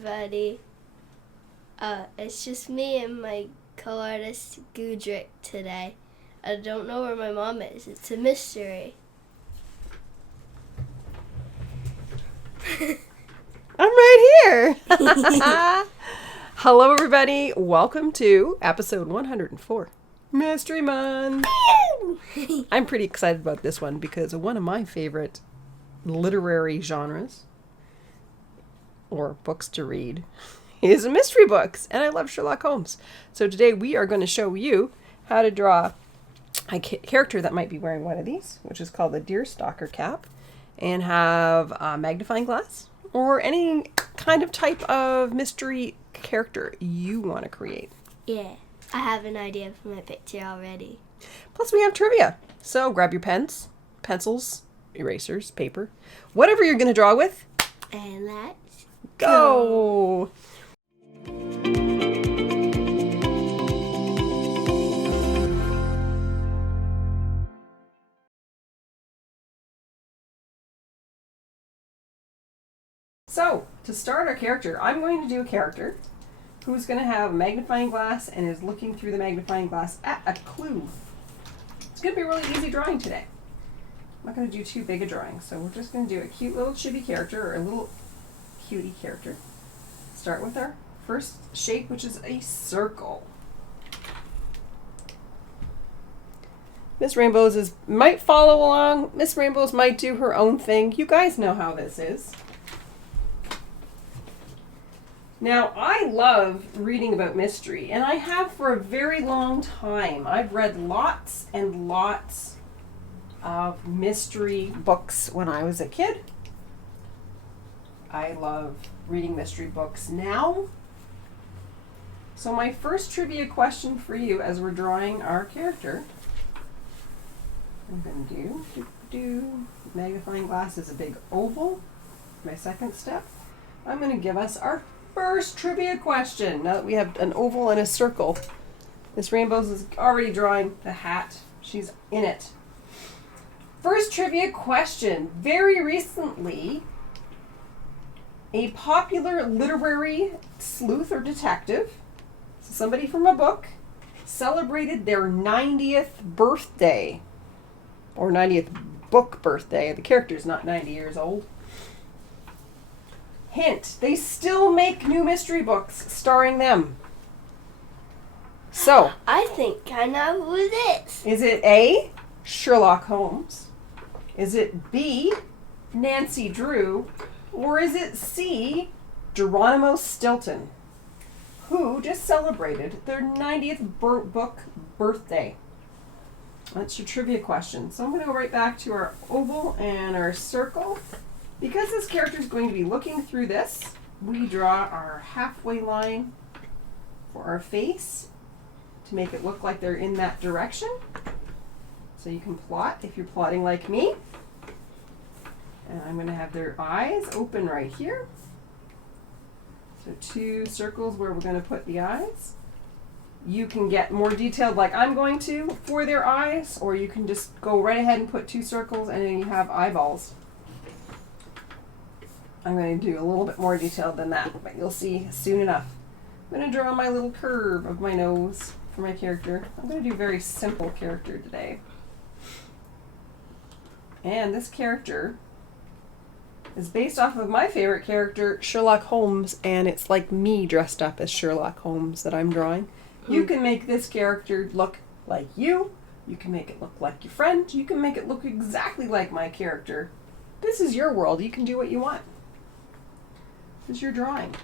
everybody. It's just me and my co-artist Gudrick today. I don't know where my mom is. It's a mystery. I'm right here. Hello, everybody. Welcome to episode 104, Mystery Month. I'm pretty excited about this one because one of my favorite literary genres or books to read is mystery books, and I love Sherlock Holmes. So today we are going to show you how to draw a character that might be wearing one of these, which is called the deerstalker cap, and have a magnifying glass or any kind of type of mystery character you want to create. Yeah, I have an idea for my picture already. Plus we have trivia. So grab your pens, pencils, erasers, paper, whatever you're going to draw with. And let's go! So, to start our character, I'm going to do a character who's going to have a magnifying glass and is looking through the magnifying glass at a clue. It's going to be a really easy drawing today. I'm not going to do too big a drawing, so we're just going to do a cute little chibi character, or a little cutie character. Start with our first shape, which is a circle. Miss Rainbows might follow along. Miss Rainbows might do her own thing. You guys know how this is. Now, I love reading about mystery, and I have for a very long time. I've read lots and lots of mystery books when I was a kid. I love reading mystery books now. So my first trivia question for you as we're drawing our character, I'm going to do magnifying glass is a big oval. My second step, I'm going to give us our first trivia question. Now that we have an oval and a circle, Miss Rainbows is already drawing the hat. She's in it. First trivia question. Very recently, a popular literary sleuth or detective, so somebody from a book, celebrated their 90th birthday, or 90th book birthday. The character's not 90 years old. Hint, they still make new mystery books starring them. So, I think I know who it is. Is it A, Sherlock Holmes? Is it B, Nancy Drew? Or is it C, Geronimo Stilton, who just celebrated their 90th book birthday? That's your trivia question. So I'm going to go right back to our oval and our circle. Because this character is going to be looking through this, we draw our halfway line for our face to make it look like they're in that direction. So you can plot if you're plotting like me. And I'm going to have their eyes open right here. So two circles where we're going to put the eyes. You can get more detailed like I'm going to for their eyes, or you can just go right ahead and put two circles and then you have eyeballs. I'm going to do a little bit more detailed than that, but you'll see soon enough. I'm going to draw my little curve of my nose for my character. I'm going to do a very simple character today. And this character is based off of my favorite character, Sherlock Holmes, and it's like me dressed up as Sherlock Holmes that I'm drawing. You can make this character look like you. You can make it look like your friend. You can make it look exactly like my character. This is your world. You can do what you want. This is your drawing.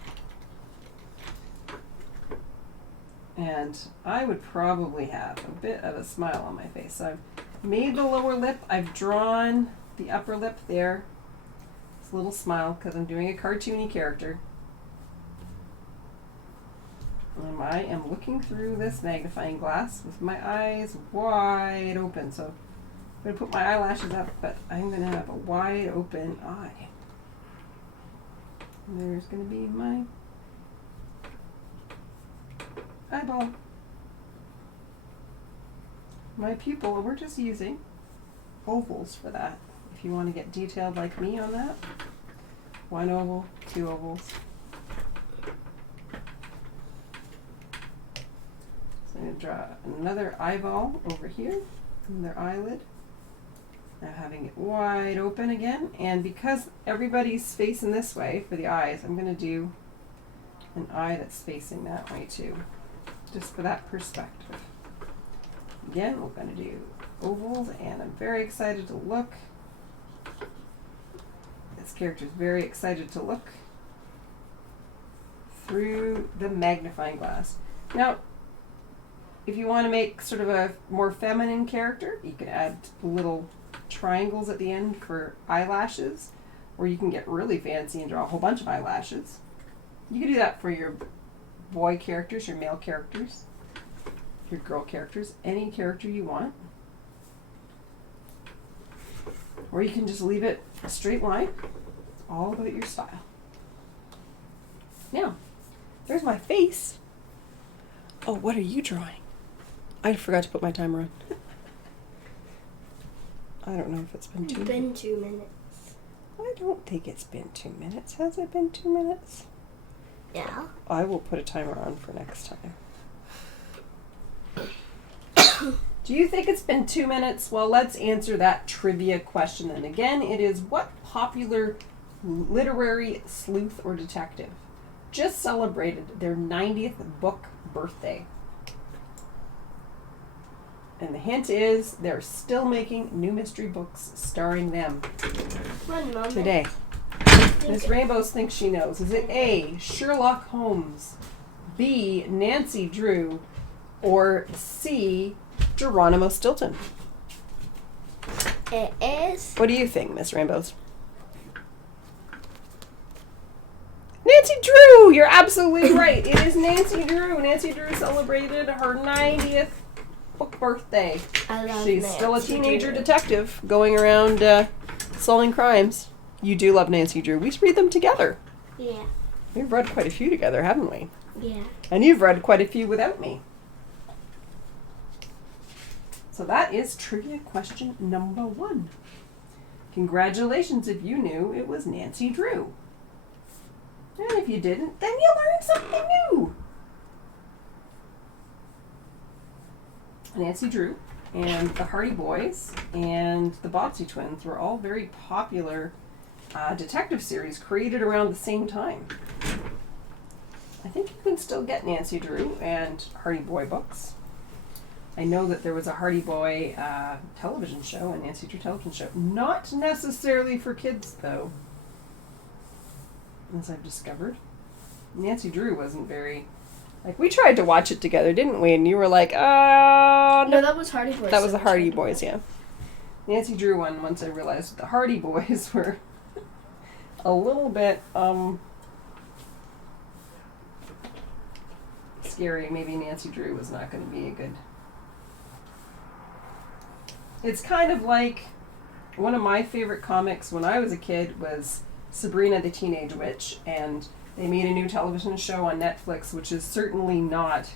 And I would probably have a bit of a smile on my face. So I've made the lower lip. I've drawn the upper lip there. It's a little smile because I'm doing a cartoony character. And I am looking through this magnifying glass with my eyes wide open. So I'm going to put my eyelashes up, but I'm going to have a wide open eye. And there's going to be my eyeball. My pupil, we're just using ovals for that. If you want to get detailed like me on that, one oval, two ovals. to draw another eyeball over here, another eyelid. Now having it wide open again, and because everybody's facing this way for the eyes, I'm going to do an eye that's facing that way too, just for that perspective. Again, we're going to do ovals, and I'm very excited to look. This character's very excited to look through the magnifying glass. Now, if you want to make sort of a more feminine character, you can add little triangles at the end for eyelashes, or you can get really fancy and draw a whole bunch of eyelashes. You can do that for your boy characters, your male characters, your girl characters, any character you want. Or you can just leave it a straight line. It's all about your style. Now, there's my face. Oh, what are you drawing? I forgot to put my timer on. I don't know if it's been 2 minutes. It's been 2 minutes. I don't think it's been 2 minutes. Has it been 2 minutes? Yeah. I will put a timer on for next time. Do you think it's been 2 minutes? Well, let's answer that trivia question. And again, it is, what popular literary sleuth or detective just celebrated their 90th book birthday? And the hint is they're still making new mystery books starring them 1 moment. today. Miss Rainbows thinks she knows. Is it A, Sherlock Holmes, B, Nancy Drew, or C, Geronimo Stilton? It is. What do you think, Miss Rainbows? Nancy Drew! You're absolutely right. It is Nancy Drew. Nancy Drew celebrated her 90th book birthday. I love She's Nancy still a teenager Drew. detective going around solving crimes. You do love Nancy Drew. We read them together. Yeah. We've read quite a few together, haven't we? Yeah. And you've read quite a few without me. So that is trivia question number 1. Congratulations if you knew it was Nancy Drew. And if you didn't, then you learned something new. Nancy Drew and the Hardy Boys and the Bobbsey Twins were all very popular detective series created around the same time. I think you can still get Nancy Drew and Hardy Boy books. I know that there was a Hardy Boy television show, a Nancy Drew television show. Not necessarily for kids, though, as I've discovered. Nancy Drew wasn't very... Like, we tried to watch it together, didn't we? And you were like, No, that was Hardy Boys. That was the Hardy Boys, yeah. Nancy Drew one, once I realized the Hardy Boys were a little bit scary. Maybe Nancy Drew was not going to be a good... It's kind of like one of my favorite comics when I was a kid was Sabrina the Teenage Witch, and they made a new television show on Netflix, which is certainly not...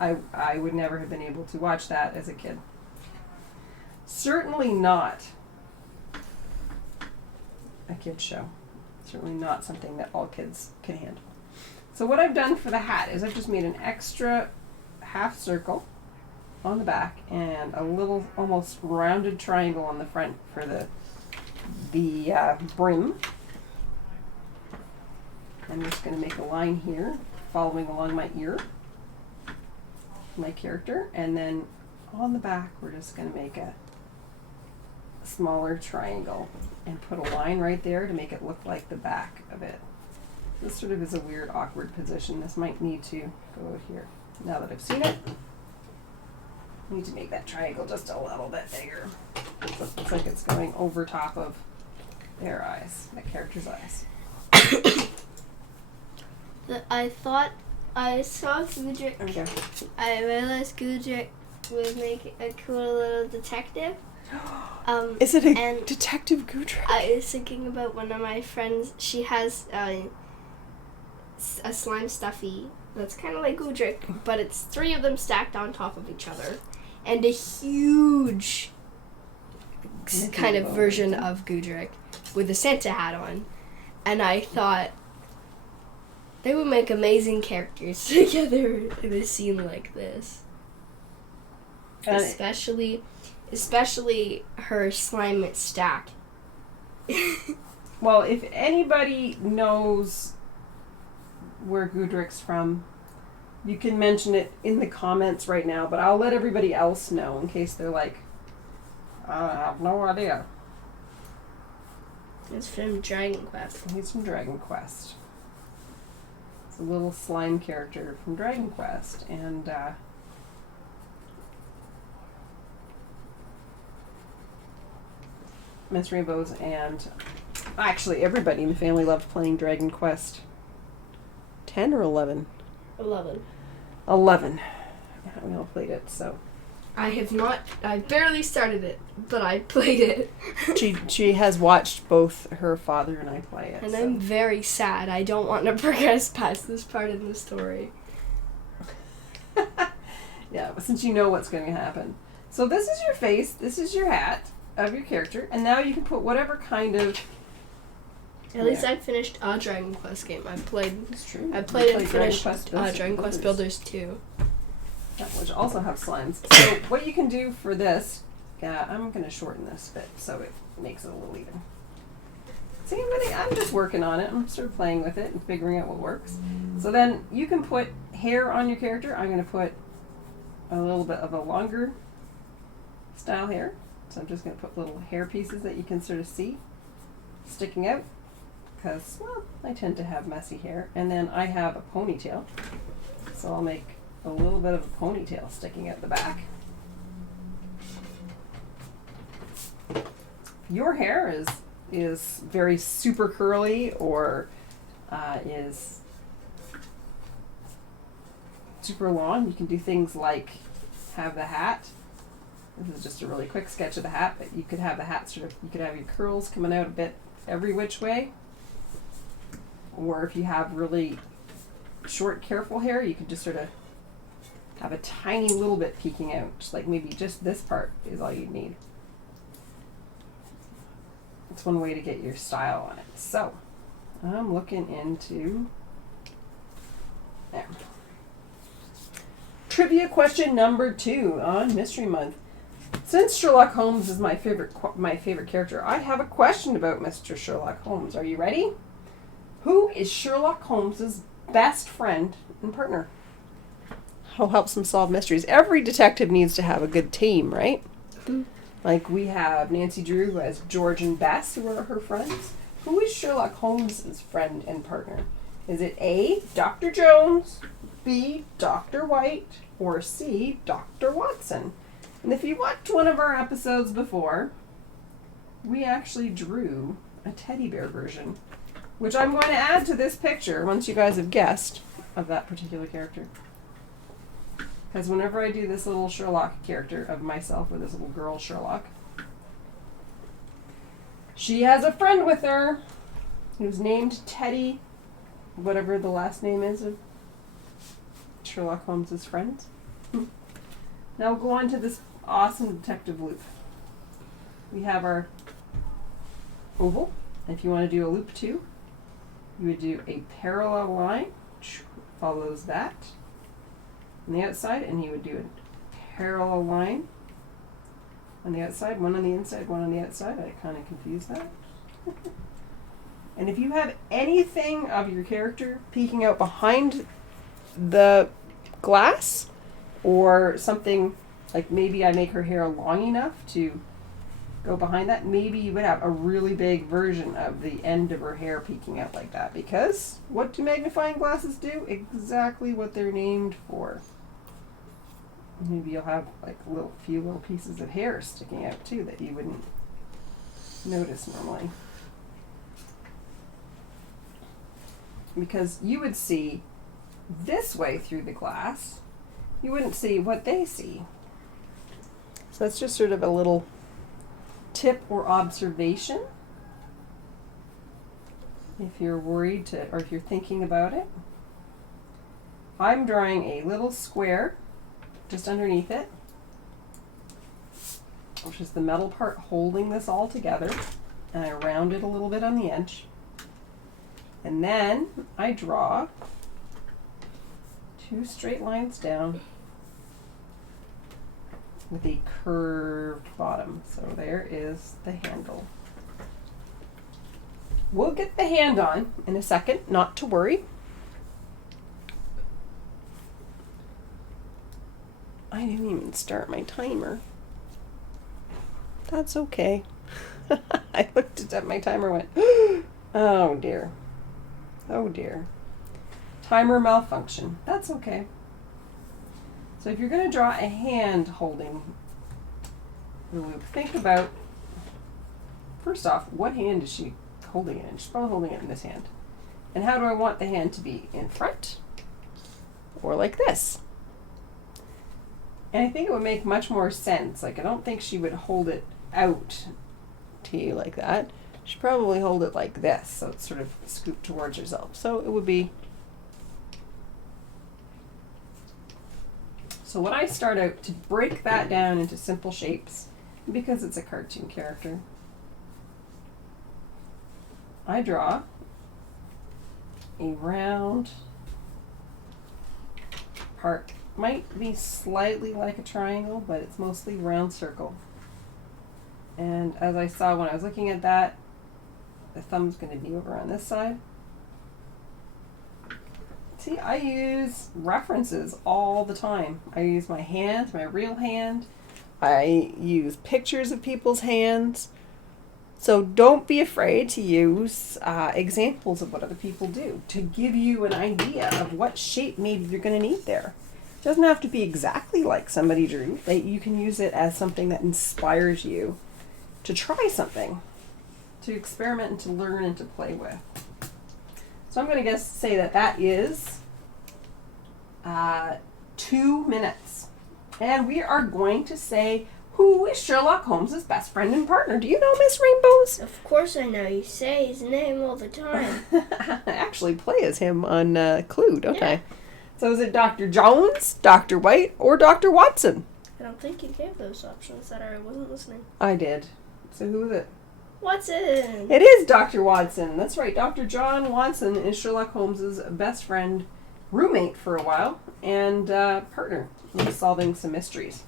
I would never have been able to watch that as a kid. Certainly not a kid's show. Certainly not something that all kids can handle. So what I've done for the hat is I've just made an extra half circle on the back and a little almost rounded triangle on the front for the brim. I'm just going to make a line here following along my ear, my character, and then on the back we're just going to make a smaller triangle and put a line right there to make it look like the back of it. This sort of is a weird, awkward position. This might need to go here. Now that I've seen it, I need to make that triangle just a little bit bigger. So it looks like it's going over top of their eyes, the character's eyes. I thought I saw Gudrick. Okay. I realized Gudrick was making a cool little detective. Is it a and Detective Gudrick? I was thinking about one of my friends. She has a slime stuffy that's kind of like Gudrick, but it's 3 of them stacked on top of each other, and a huge kind of version of Gudrick with a Santa hat on. And I thought They would make amazing characters together in a scene like this. Especially her slime stack. Well, if anybody knows where Gudric's from, you can mention it in the comments right now, but I'll let everybody else know in case they're like, I have no idea. It's from Dragon Quest. He's from Dragon Quest. It's a little slime character from Dragon Quest, and Miss Rainbows, and actually everybody in the family loved playing Dragon Quest 10 or 11? 11. 11. Yeah, we all played it, so. I barely started it, but I played it. She has watched both her father and I play it. And so. I'm very sad. I don't want to progress past this part in the story. Yeah, but since you know what's going to happen. So this is your face, this is your hat of your character, and now you can put whatever kind of... At least I finished a Dragon Quest game. I played and Dragon finished Quest Dragon Quest Builders 2. Yeah, which also have slimes. So what you can do for this, I'm going to shorten this bit so it makes it a little even. See, I'm just working on it. I'm sort of playing with it and figuring out what works. So then you can put hair on your character. I'm going to put a little bit of a longer style hair. So I'm just going to put little hair pieces that you can sort of see sticking out. Because, well, I tend to have messy hair. And then I have a ponytail. So I'll make a little bit of a ponytail sticking out the back. Your hair is very super curly or is super long. You can do things like have the hat. This is just a really quick sketch of the hat, but you could have the hat sort of, you could have your curls coming out a bit every which way. Or if you have really short, careful hair, you could just sort of have a tiny little bit peeking out, just like maybe just this part is all you need. It's one way to get your style on it. So, I'm looking into there. Trivia question number 2 on Mystery Month. Since Sherlock Holmes is my favorite character, I have a question about Mr. Sherlock Holmes. Are you ready? Who is Sherlock Holmes's best friend and partner? Who helps him solve mysteries? Every detective needs to have a good team, right? Mm-hmm. Like we have Nancy Drew, who has George and Bess, who are her friends. Who is Sherlock Holmes's friend and partner? Is it A, Dr. Jones, B, Dr. White, or C, Dr. Watson? And if you watched one of our episodes before, we actually drew a teddy bear version, which I'm going to add to this picture once you guys have guessed of that particular character. Because whenever I do this little Sherlock character of myself with this little girl Sherlock, she has a friend with her who's named Teddy, whatever the last name is of Sherlock Holmes's friends. Now we'll go on to this awesome detective loop. We have our oval. If you want to do a loop 2, you would do a parallel line, which follows that on the outside, and you would do a parallel line on the outside, one on the inside, one on the outside. I kind of confused that. And if you have anything of your character peeking out behind the glass, or something like maybe I make her hair long enough to go behind that, maybe you would have a really big version of the end of her hair peeking out like that. Because what do magnifying glasses do? Exactly what they're named for. Maybe you'll have like a few little pieces of hair sticking out too that you wouldn't notice normally. Because you would see this way through the glass, you wouldn't see what they see. So that's just sort of a little tip or observation if you're worried to, or if you're thinking about it. I'm drawing a little square just underneath it, which is the metal part holding this all together, and I round it a little bit on the edge. And then I draw 2 straight lines down with a curved bottom. So there is the handle. We'll get the hand on in a second, not to worry. I didn't even start my timer. That's okay. I looked at my timer and went, oh dear. Oh dear. Timer malfunction. That's okay. So if you're going to draw a hand holding the loop, think about, first off, what hand is she holding it in? She's probably holding it in this hand. And how do I want the hand to be? In front or like this? And I think it would make much more sense. Like, I don't think she would hold it out to you like that. She'd probably hold it like this, so it's sort of scooped towards herself. So it would be. So what I start out to break that down into simple shapes, because it's a cartoon character, I draw a round part. Might be slightly like a triangle, but it's mostly round circle. And as I saw when I was looking at that, the thumb's going to be over on this side. See, I use references all the time. I use my hand, my real hand. I use pictures of people's hands. So don't be afraid to use examples of what other people do to give you an idea of what shape maybe you're going to need there. It doesn't have to be exactly like somebody drew. You can use it as something that inspires you to try something, to experiment and to learn and to play with. So I'm going to say that is 2 minutes. And we are going to say, who is Sherlock Holmes' best friend and partner? Do you know, Miss Rainbows? Of course I know. You say his name all the time. I actually play as him on Clue, don't I? So is it Dr. Jones, Dr. White, or Dr. Watson? I don't think you gave those options that I wasn't listening. I did. So who is it? Watson! It is Dr. Watson. That's right. Dr. John Watson is Sherlock Holmes' best friend, roommate for a while, and partner in solving some mysteries.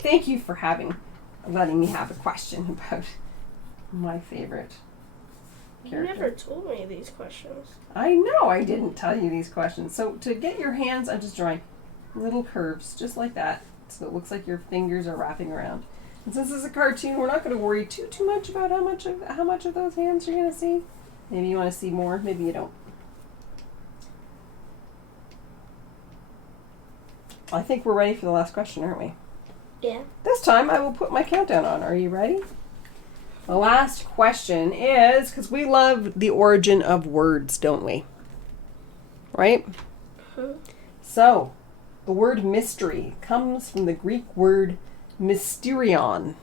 Thank you for letting me have a question about my favorite character. You never told me these questions. I know I didn't tell you these questions. So to get your hands, I'm just drawing little curves, just like that. So it looks like your fingers are wrapping around. And since this is a cartoon, we're not going to worry too much about how much of those hands you're going to see. Maybe you want to see more, maybe you don't. I think we're ready for the last question, aren't we? Yeah. This time I will put my countdown on. Are you ready? The last question is, because we love the origin of words, don't we? Right? Mm-hmm. So, the word mystery comes from the Greek word mysterion.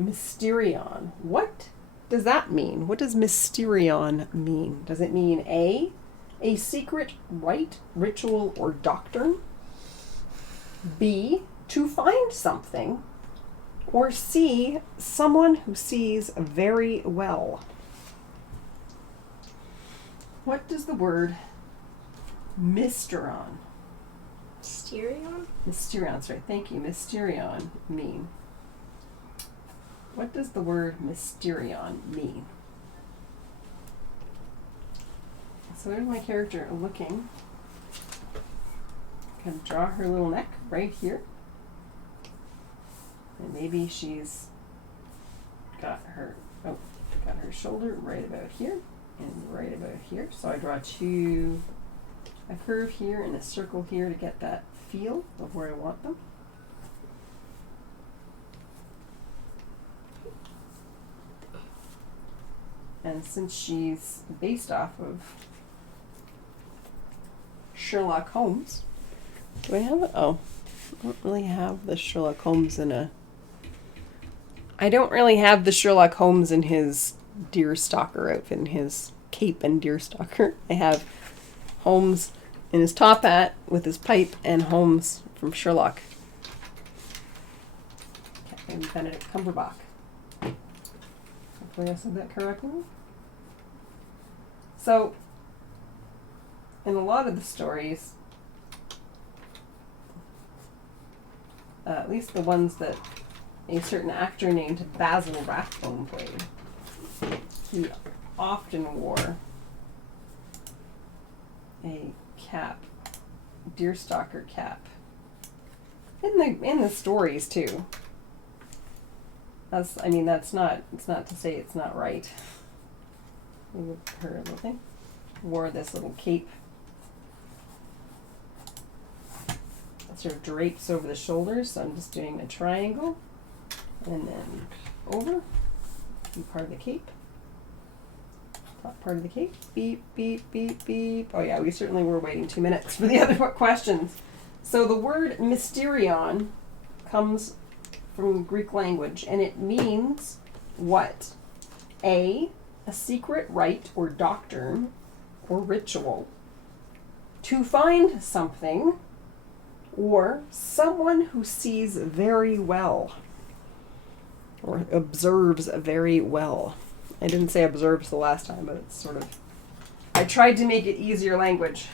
Mysterion. What does that mean? What does mysterion mean? Does it mean A, a secret rite, ritual, or doctrine? B, to find something? Or C, someone who sees very well? What does the word mysteron? Mysterion? Mysterion, right. Thank you. Mysterion mean. What does the word mysterion mean? So there's my character looking. I can draw her little neck right here. And maybe she's got her shoulder right about here and right about here. So I draw a curve here and a circle here to get that feel of where I want them. And since she's based off of Sherlock Holmes, do I have it? Oh, I don't really have the Sherlock Holmes I don't really have the Sherlock Holmes in his deerstalker outfit, in his cape and deerstalker. I have Holmes in his top hat with his pipe and Holmes from Sherlock and Benedict Cumberbatch. Hopefully I said that correctly. So, in a lot of the stories, at least the ones that a certain actor named Basil Rathbone played, he often wore a cap, deerstalker cap. In the stories too. It's not to say it's not right. Her little thing wore this little cape that sort of drapes over the shoulders. So I'm just doing a triangle, and then over, part of the cape. Top part of the cape. Beep, beep, beep, beep. Oh yeah, we certainly were waiting 2 minutes for the other questions. So the word mysterion comes from Greek language, and it means what? A secret rite or doctrine or ritual. To find something, or someone who sees very well or observes very well. I didn't say observes the last time, but it's sort of, I tried to make it easier language.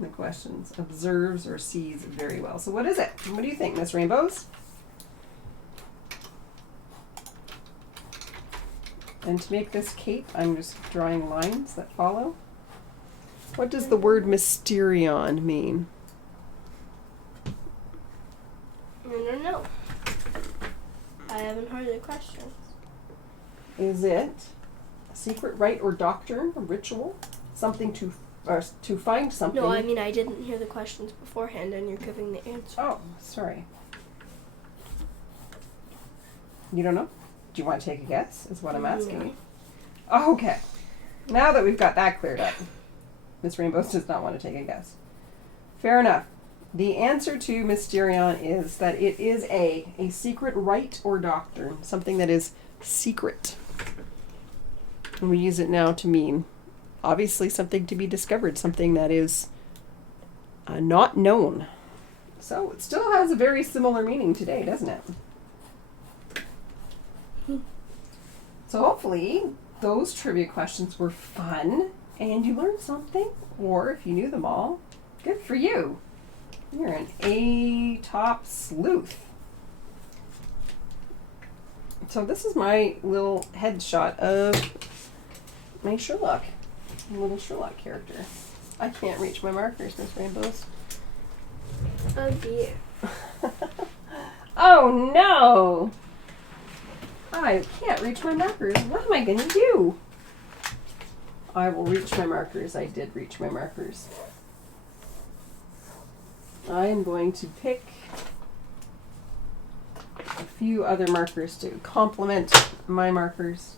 The questions. Observes or sees very well. So what is it? What do you think, Miss Rainbows? And to make this cape, I'm just drawing lines that follow. What does the word mysterion mean? I don't know. I haven't heard the questions. Is it a secret rite or doctrine, a ritual, something to find something? No, I mean I didn't hear the questions beforehand, and you're giving the answer. Oh, sorry. You don't know? Do you want to take a guess? Is what I'm asking you. Oh, okay. Now that we've got that cleared up, Miss Rainbows does not want to take a guess. Fair enough. The answer to mysterion is that it is a secret rite or doctrine, something that is secret. And we use it now to mean, obviously, something to be discovered, something that is not known. So it still has a very similar meaning today, doesn't it? So hopefully those trivia questions were fun and you learned something, or if you knew them all, good for you. You're an A-top sleuth. So this is my little headshot of my Sherlock, little Sherlock character. I can't reach my markers, Miss Rainbows. Oh dear. Oh no! I can't reach my markers. What am I going to do? I will reach my markers. I did reach my markers. I am going to pick a few other markers to complement my markers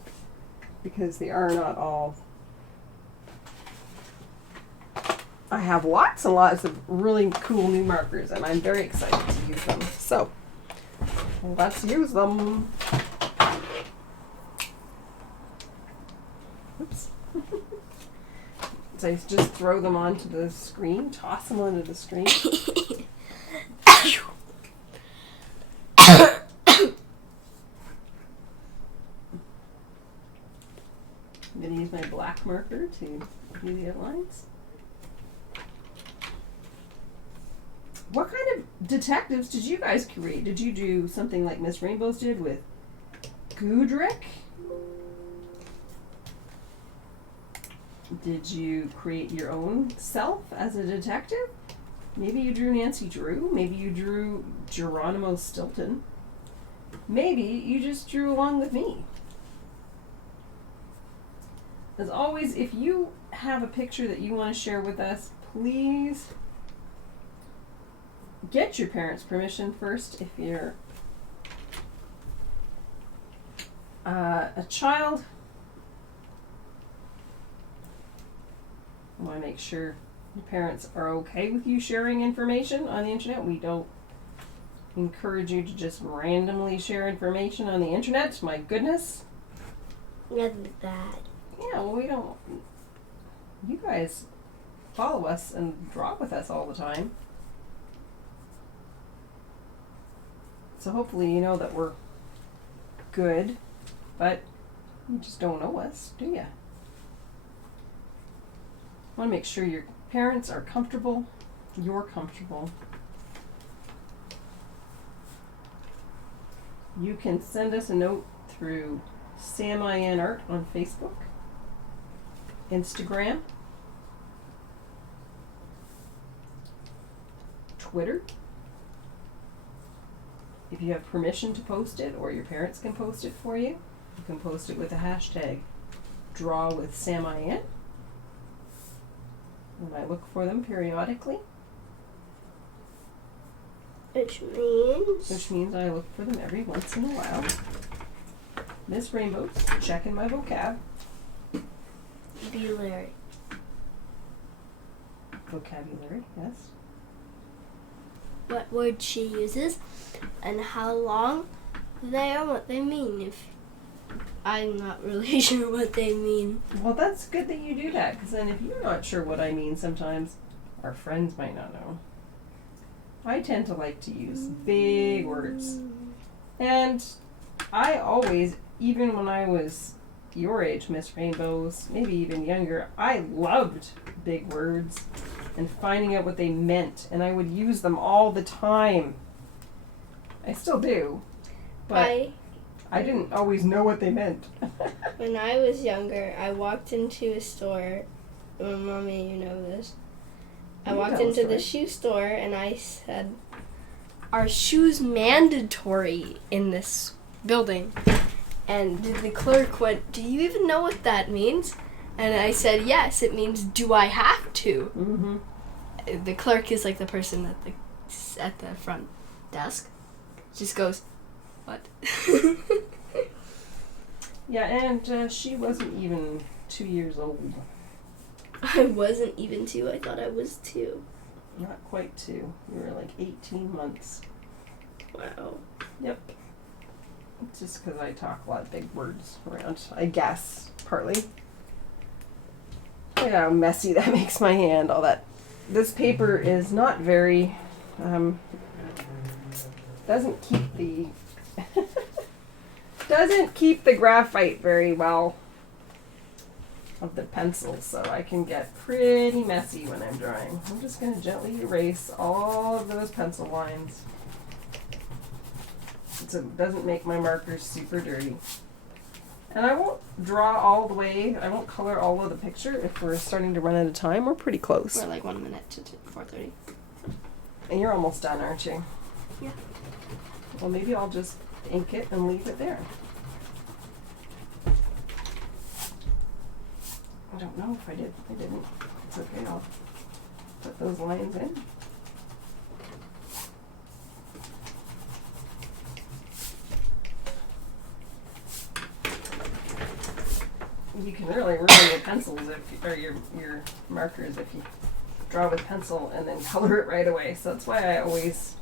because they are not all. I have lots and lots of really cool new markers and I'm very excited to use them. So, let's use them. Oops. So I just throw them onto the screen, toss them onto the screen. I'm going to use my black marker to do the outlines. What kind of detectives did you guys create? Did you do something like Miss Rainbows did with Goodrick? Did you create your own self as a detective? Maybe you drew Nancy Drew. Maybe you drew Geronimo Stilton. Maybe you just drew along with me. As always, if you have a picture that you want to share with us, please get your parents' permission first. If you're a child, I want to make sure your parents are okay with you sharing information on the internet. We don't encourage you to just randomly share information on the internet. My goodness. That's bad. Yeah, well, we don't. You guys follow us and draw with us all the time. So hopefully you know that we're good, but you just don't know us, do you? Want to make sure your parents are comfortable, you're comfortable. You can send us a note through Sam IN Art on Facebook, Instagram, Twitter. If you have permission to post it, or your parents can post it for you, you can post it with the hashtag #DrawWithSamIN. And I look for them periodically. Which means I look for them every once in a while. Miss Rainbow's checking my vocab. Vocabulary. Vocabulary, yes. What word she uses and how long they are, what they mean. If I'm not really sure what they mean. Well, that's good that you do that, because then if you're not sure what I mean, sometimes our friends might not know. I tend to like to use big words. And I always, even when I was your age, Miss Rainbows, maybe even younger, I loved big words and finding out what they meant, and I would use them all the time. I still do, but I didn't always know what they meant. When I was younger, I walked into a store. Well, Mommy, you know this. I walked into the shoe store and I said, "Are shoes mandatory in this building?" And the clerk went, "Do you even know what that means?" And I said, "Yes, it means, do I have to?" Mm-hmm. The clerk is like the person at the front desk. Just goes, "What?" Yeah, and she wasn't even 2 years old. I wasn't even 2. I thought I was 2. Not quite 2. You were like 18 months. Wow. Yep. It's just because I talk a lot of big words around, I guess, partly. Look at how messy that makes my hand, all that. This paper is not very, doesn't keep the graphite very well of the pencil, so I can get pretty messy when I'm drawing. I'm just going to gently erase all of those pencil lines. So it doesn't make my markers super dirty. And I won't draw all the way, I won't color all of the picture if we're starting to run out of time. We're pretty close. We're like 1 minute to 4:30. And you're almost done, aren't you? Yeah. Well, maybe I'll just ink it and leave it there. I don't know if I did. I didn't. It's okay, I'll put those lines in. You can really ruin your pencils or your markers if you draw with pencil and then color it right away. So that's why I always.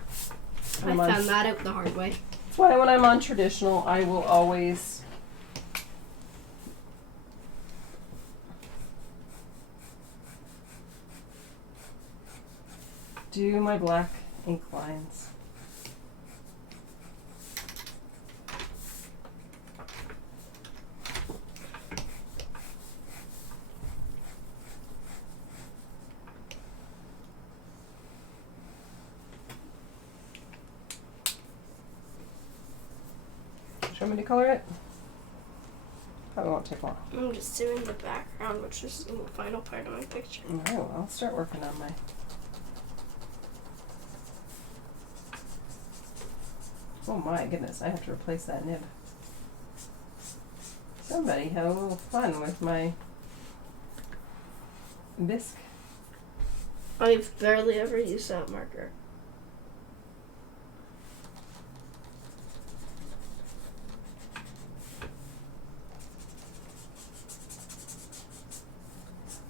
I found that out the hard way. That's why when I'm on traditional, I will always do my black ink lines. Do you want me to color it? Probably won't take long. I'm just doing the background, which is the final part of my picture. Alright, well, I'll start working on my. Oh my goodness, I have to replace that nib. Somebody had a little fun with my bisque. I've barely ever used that marker.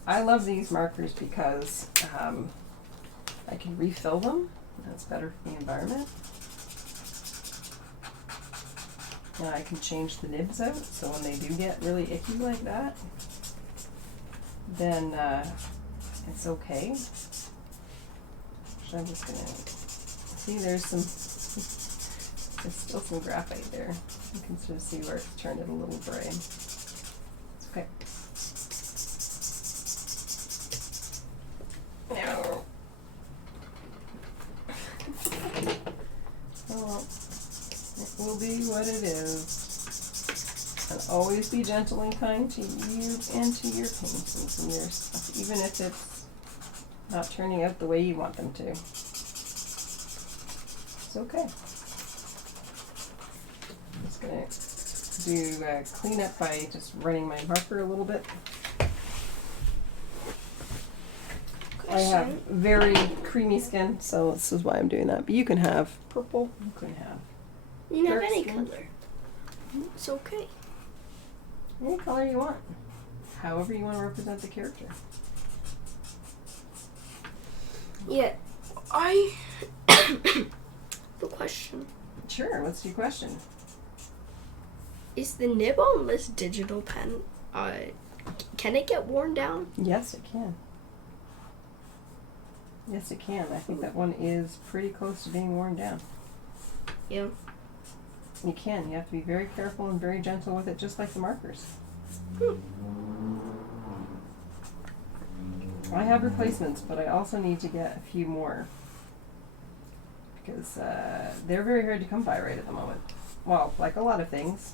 I love these markers because I can refill them. That's better for the environment. And I can change the nibs out, so when they do get really icky like that, then it's okay. So I'm just gonna see, there's some There's still some graphite there. You can sort of see where it's turned it a little gray. It's okay. No. Well, it will be what it is. And always be gentle and kind to you and to your paintings and your stuff, even if it's not turning out the way you want them to. It's okay. I'm just going to do a cleanup by just running my marker a little bit. I have very creamy skin, so this is why I'm doing that. But you can have purple, you can have You can have dark any skin. color. It's okay. Any color you want. However you want to represent the character. Yeah, I have a question. Sure, what's your question? Is the nib on this digital pen, can it get worn down? Yes, it can. Yes, it can. I think that one is pretty close to being worn down. Yeah. You can. You have to be very careful and very gentle with it, just like the markers. I have replacements, but I also need to get a few more. Because they're very hard to come by right at the moment. Well, like a lot of things.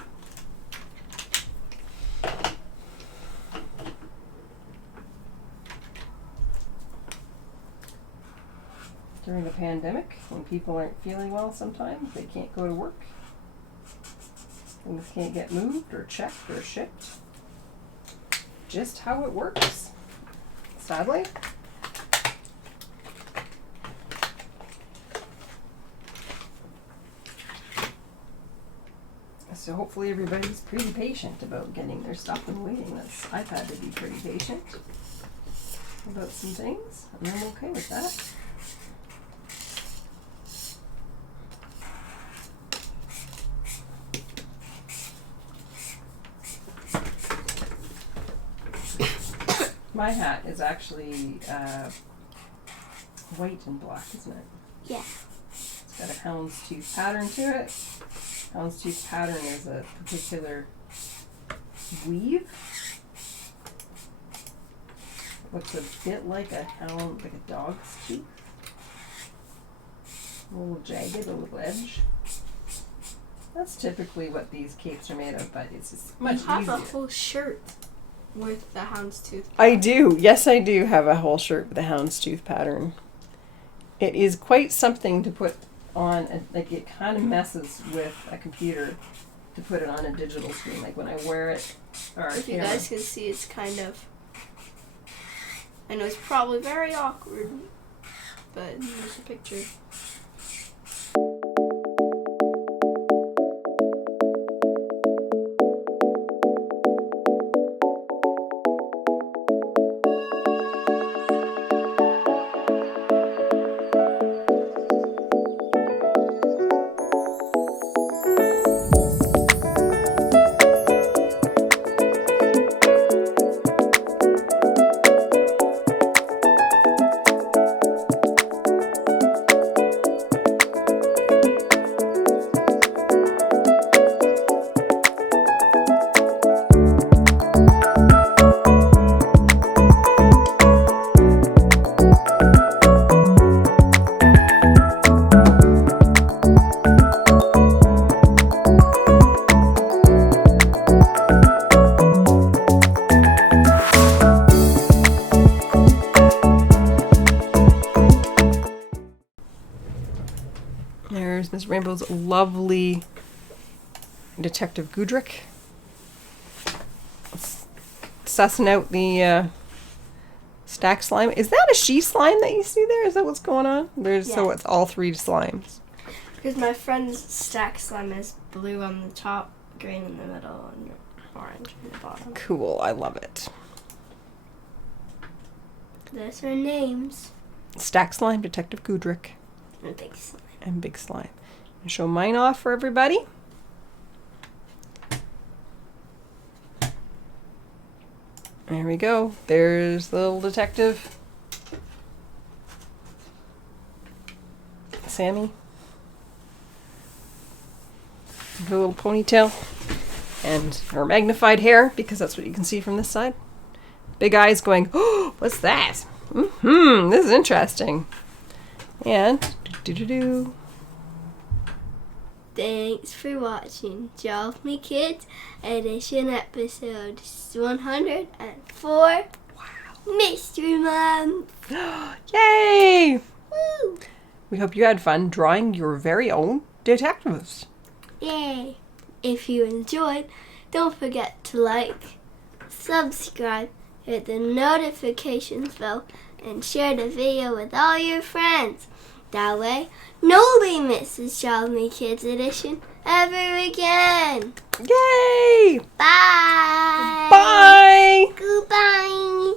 During the pandemic, when people aren't feeling well sometimes, they can't go to work. Things can't get moved or checked or shipped. Just how it works, sadly. So hopefully everybody's pretty patient about getting their stuff and waiting. I've had to be pretty patient about some things, and I'm okay with that. My hat is actually white and black, isn't it? Yeah. It's got a houndstooth pattern to it. Houndstooth pattern is a particular weave. Looks a bit like a dog's tooth. A little jagged, a little edge. That's typically what these capes are made of, but it's just much easier. You have a whole shirt with the houndstooth. I do. Yes, I do have a whole shirt with a houndstooth pattern. It is quite something to put on. Like, it kind of messes with a computer to put it on a digital screen. Like when I wear it, or If you guys can see, it's kind of. I know it's probably very awkward, but here's a picture. There's Miss Rainbow's lovely Detective Goodrick. Sussing out the stack slime. Is that a she slime that you see there? Is that what's going on? So it's all three slimes. Because my friend's stack slime is blue on the top, green in the middle, and orange in the bottom. Cool, I love it. Those are names. Stack slime, Detective Goodrick, And big slime. and Big Slime. And show mine off for everybody. There we go. There's the little detective. Sammy. Her little ponytail. And her magnified hair, because that's what you can see from this side. Big eyes going, oh, what's that? This is interesting. And, do-do-do-do. Thanks for watching Draw Me Kids Edition episode 104. Wow. Mystery Month. Yay! Woo! We hope you had fun drawing your very own detectives. Yay! If you enjoyed, don't forget to like, subscribe, hit the notifications bell, and share the video with all your friends. That way, nobody misses Draw Me Kids Edition ever again. Yay! Bye! Bye! Goodbye!